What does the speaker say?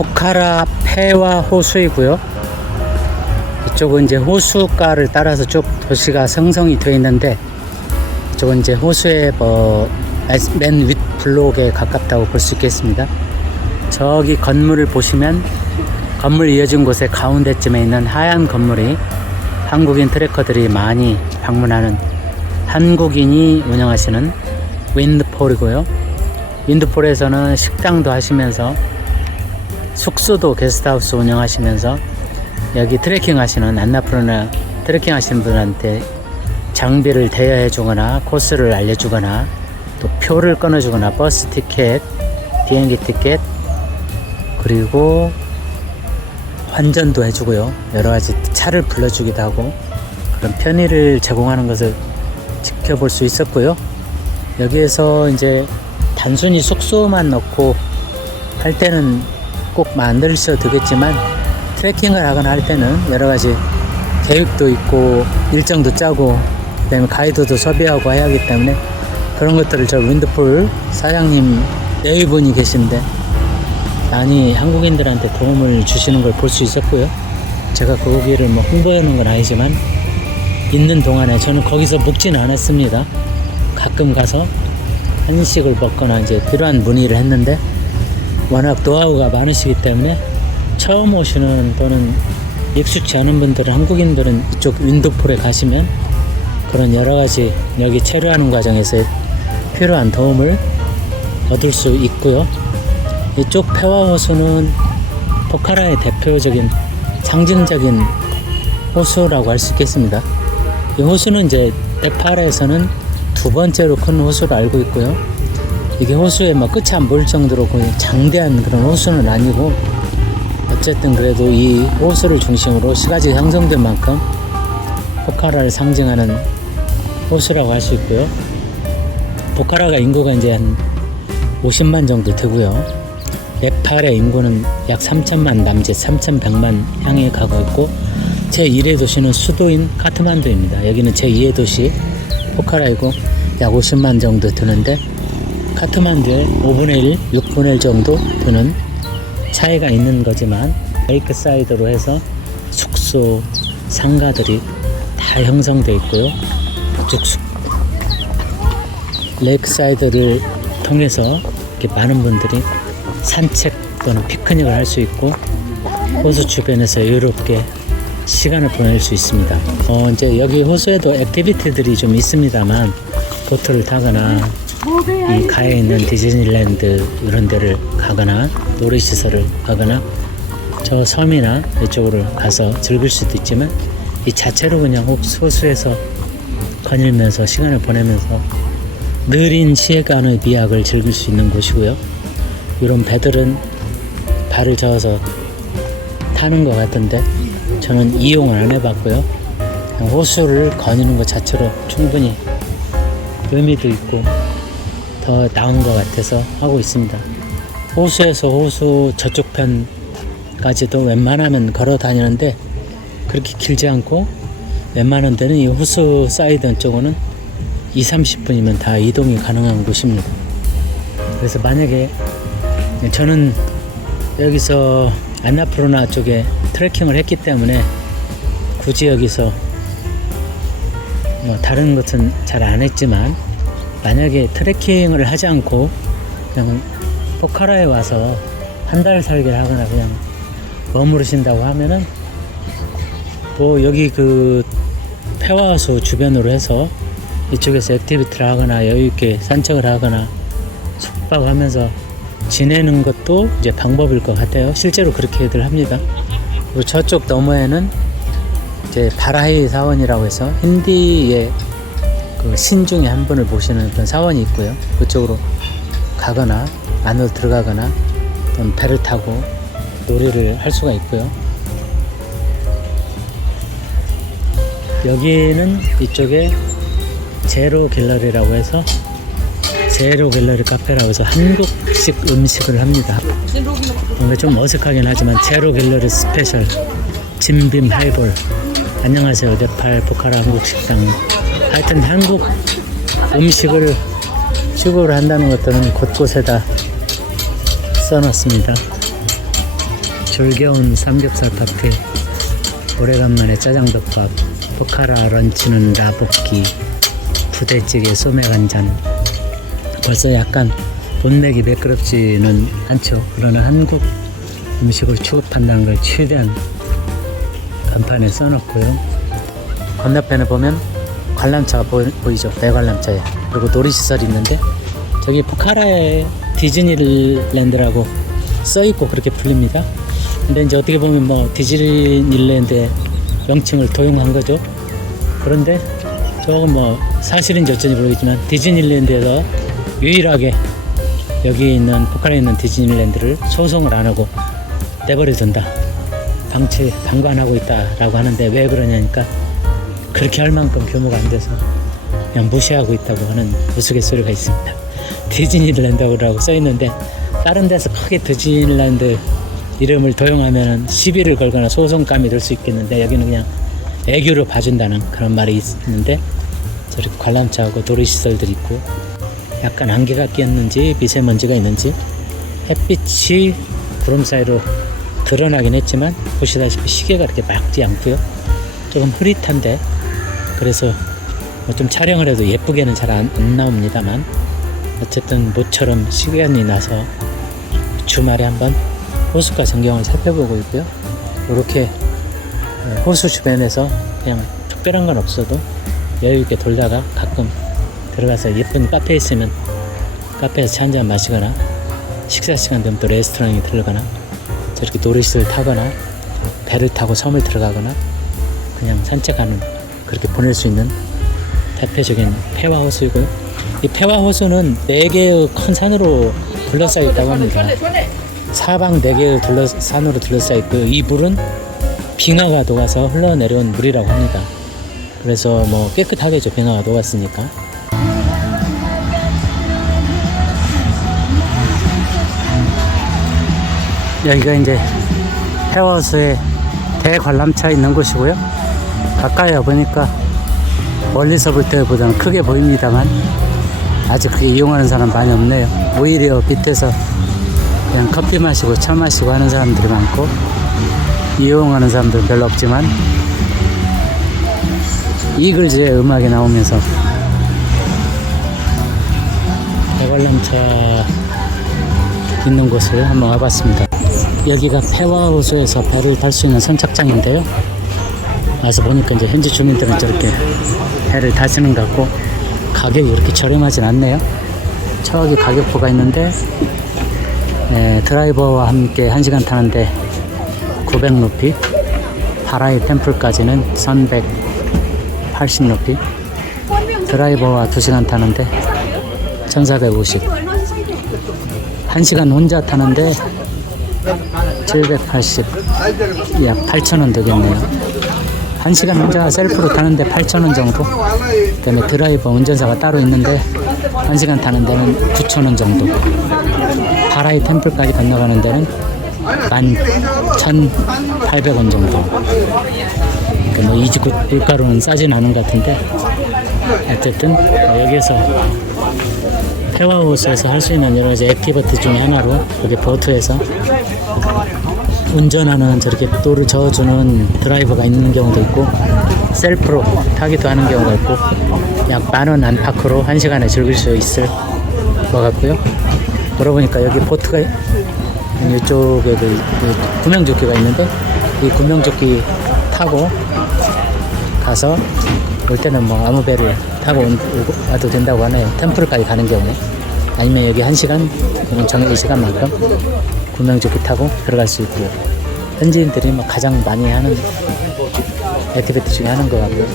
포카라 폐와 호수이고요. 이쪽은 이제 호수가를 따라서 쭉 도시가 형성이 되어 있는데, 이쪽은 이제 호수의 맨 윗 블록에 가깝다고 볼 수 있겠습니다. 저기 건물을 보시면 건물 이어진 곳의 가운데쯤에 있는 하얀 건물이 한국인 트레커들이 많이 방문하는 한국인이 운영하시는 윈드폴이고요. 윈드폴에서는 식당도 하시면서 숙소도 게스트하우스 운영하시면서 여기 트레킹 하시는 안나푸르나 트레킹 하시는 분한테 장비를 대여해 주거나 코스를 알려주거나 또 표를 끊어주거나 버스 티켓, 비행기 티켓, 그리고 환전도 해주고요. 여러가지 차를 불러주기도 하고 그런 편의를 제공하는 것을 지켜볼 수 있었고요. 여기에서 이제 단순히 숙소만 넣고 할 때는 꼭 만들셔도 되겠지만, 트레킹을 하거나 할 때는 여러가지 계획도 있고 일정도 짜고 그다음에 가이드도 섭외하고 해야 하기 때문에 그런 것들을 저 윈드폴 사장님 여유분이 계신데 많이 한국인들한테 도움을 주시는 걸 볼 수 있었고요. 제가 거기를 뭐 홍보하는 건 아니지만 있는 동안에 저는 거기서 묵지는 않았습니다. 가끔 가서 한식을 먹거나 이제 필요한 문의를 했는데, 워낙 노하우가 많으시기 때문에 처음 오시는 또는 익숙치 않은 분들은, 한국인들은 이쪽 윈드폴에 가시면 그런 여러가지 여기 체류하는 과정에서 필요한 도움을 얻을 수 있고요. 이쪽 폐와 호수는 포카라의 대표적인 상징적인 호수라고 할 수 있겠습니다. 이 호수는 이제 네팔에서는 두 번째로 큰 호수로 알고 있고요. 이게 호수에 뭐 끝이 안 보일 정도로 거의 장대한 그런 호수는 아니고, 어쨌든 그래도 이 호수를 중심으로 시가지가 형성된 만큼 포카라를 상징하는 호수라고 할 수 있고요. 포카라가 인구가 이제 한 50만 정도 되고요. 네팔의 인구는 약 3천만 남짓 3,100만 향해 가고 있고, 제1의 도시는 수도인 카트만두입니다. 여기는 제2의 도시 포카라이고 약 50만 정도 드는데, 카트만두의 5분의 1, 6분의 1 정도 드는 차이가 있는 거지만, 레이크 사이드로 해서 숙소, 상가들이 다 형성되어 있고요. 쭉 레이크 사이드를 통해서 이렇게 많은 분들이 산책 또는 피크닉을 할 수 있고 호수 주변에서 여유롭게 시간을 보낼 수 있습니다. 이제 여기 호수에도 액티비티들이 좀 있습니다만, 보트를 타거나 이 가에 있는 디즈니랜드 이런 데를 가거나 놀이시설을 가거나 저 섬이나 이쪽으로 가서 즐길 수도 있지만, 이 자체로 그냥 호수에서 거닐면서 시간을 보내면서 느린 시간의 미학을 즐길 수 있는 곳이고요. 이런 배들은 발을 저어서 타는 것 같은데 저는 이용을 안 해봤고요. 그냥 호수를 거니는 것 자체로 충분히 의미도 있고 더 나은 것 같아서 하고 있습니다. 호수에서 호수 저쪽 편까지도 웬만하면 걸어 다니는데 그렇게 길지 않고, 웬만한 데는 이 호수 사이드 쪽으로는 20-30분이면 다 이동이 가능한 곳입니다. 그래서 만약에 저는 여기서 안나푸르나 쪽에 트레킹을 했기 때문에 굳이 여기서 뭐 다른 것은 잘 안 했지만, 만약에 트레킹을 하지 않고 그냥 포카라에 와서 한 달 살기를 하거나 그냥 머무르신다고 하면은 뭐 여기 그 폐화수 주변으로 해서 이쪽에서 액티비티를 하거나 여유있게 산책을 하거나 숙박하면서 지내는 것도 이제 방법일 것 같아요. 실제로 그렇게들 합니다. 그리고 저쪽 너머에는 이제 바라히 사원이라고 해서 힌디의 그 신 중에 한 분을 모시는 그런 사원이 있고요. 그쪽으로 가거나 안으로 들어가거나 또는 배를 타고 놀이를 할 수가 있고요. 여기는 이쪽에 제로 갤러리라고 해서, 제로 갤러리 카페라고 해서 한국식 음식을 합니다. 뭔가 좀 어색하긴 하지만 제로 갤러리 스페셜 진빔 하이볼. 안녕하세요, 네팔 포카라 한국 식당. 하여튼 한국 음식을 시구를 한다는 것들은 곳곳에다 써놨습니다. 졸겨온 삼겹살 파페, 오래간만에 짜장덮밥, 포카라 런치는 라볶이, 부대찌개 소맥 한잔. 벌써 약간 본맥이 매끄럽지는 않죠. 그러나 한국 음식을 취급한다는 걸 최대한 간판에 써놓고요. 건너편에 보면 관람차가 보이죠. 배관람차에. 그리고 놀이시설이 있는데 저기 포카라에 디즈니랜드라고 써있고 그렇게 불립니다. 근데 이제 어떻게 보면 뭐 디즈니랜드의 명칭을 도용한 거죠. 그런데 저건 뭐 사실인지 어쩐지 모르겠지만 디즈니랜드에서 유일하게 여기 있는 포카라에 있는 디즈니랜드를 소송을 안 하고 내버려 둔다, 방관하고 있다라고 하는데 왜 그러냐니까 그렇게 할 만큼 규모가 안 돼서 그냥 무시하고 있다고 하는 우스갯소리가 있습니다. 디즈니랜드라고 써있는데 다른 데서 크게 디즈니랜드 이름을 도용하면 시비를 걸거나 소송감이 들 수 있겠는데 여기는 그냥 애교로 봐준다는 그런 말이 있는데 저렇게 관람차하고 놀이시설들이 있고 약간 안개가 꼈는지 미세먼지가 있는지 햇빛이 구름 사이로 드러나긴 했지만 보시다시피 시계가 그렇게 맑지 않고요. 조금 흐릿한데 그래서 뭐 좀 촬영을 해도 예쁘게는 잘 안 나옵니다만 어쨌든 모처럼 시간이 나서 주말에 한번 호수가 전경을 살펴보고 있고요. 이렇게 호수 주변에서 그냥 특별한 건 없어도 여유있게 돌다가 가끔 들어가서 예쁜 카페에 있으면 카페에서 차 한잔 마시거나 식사 시간 되면 또 레스토랑에 들르거나 저렇게 놀이시설 타거나 배를 타고 섬을 들어가거나 그냥 산책하는 그렇게 보낼 수 있는 대표적인 폐화호수이고요. 이 폐화호수는 4개의 큰 산으로 둘러싸여 있다고 합니다. 사방 4개의 산으로 둘러싸여 있고요. 이 물은 빙하가 녹아서 흘러내려온 물이라고 합니다. 그래서 뭐 깨끗하겠죠. 빙하가 녹았으니까. 여기가 이제 폐화호수의 대관람차 있는 곳이고요. 가까이 와보니까 멀리서 볼 때보다는 크게 보입니다만 아직 그렇게 이용하는 사람 많이 없네요. 오히려 밑에서 그냥 커피 마시고 차 마시고 하는 사람들이 많고 이용하는 사람들은 별로 없지만 이글즈의 음악이 나오면서 대관람차 있는 곳을 한번 와봤습니다. 여기가 폐화호수에서 배를 탈 수 있는 선착장인데요. 와서 보니까 이제 현지 주민들은 저렇게 배를 타시는 것 같고 가격이 이렇게 저렴하진 않네요. 저기 가격표가 있는데 드라이버와 함께 1시간 타는데 900루피, 파라이 템플까지는 1180루피, 드라이버와 2시간 타는데 1450, 1시간 혼자 타는데 780, 약 8,000원 되겠네요. 1시간 혼자 셀프로 타는데 8,000원 정도. 그 다음에 드라이버 운전사가 따로 있는데 1시간 타는 데는 9,000원 정도. 파라이 템플까지 건너가는 데는 11,800원 정도. 그러니까 뭐 이집 물가로는 싸진 않은 것 같은데 어쨌든 여기에서 폐화호수에서 할 수 있는 여러 가지 액티비티 중에 하나로 여기 보트에서 운전하는 저렇게 돌을 저어주는 드라이버가 있는 경우도 있고 셀프로 타기도 하는 경우가 있고 약 10,000원 안팎으로 1시간에 즐길 수 있을 것 같고요. 물어보니까 여기 보트가 이쪽에 구명조끼가 있는데 이 구명조끼 타고 가서 올 때는 뭐 아무 배를 타고 와도 된다고 하네요. 템플까지 가는 경우에 아니면 여기 1시간 그런 정해진 시간만큼 구명조끼 타고 들어갈 수 있고요. 현지인들이 뭐 가장 많이 하는 액티비티 중에 하는 것 같고요.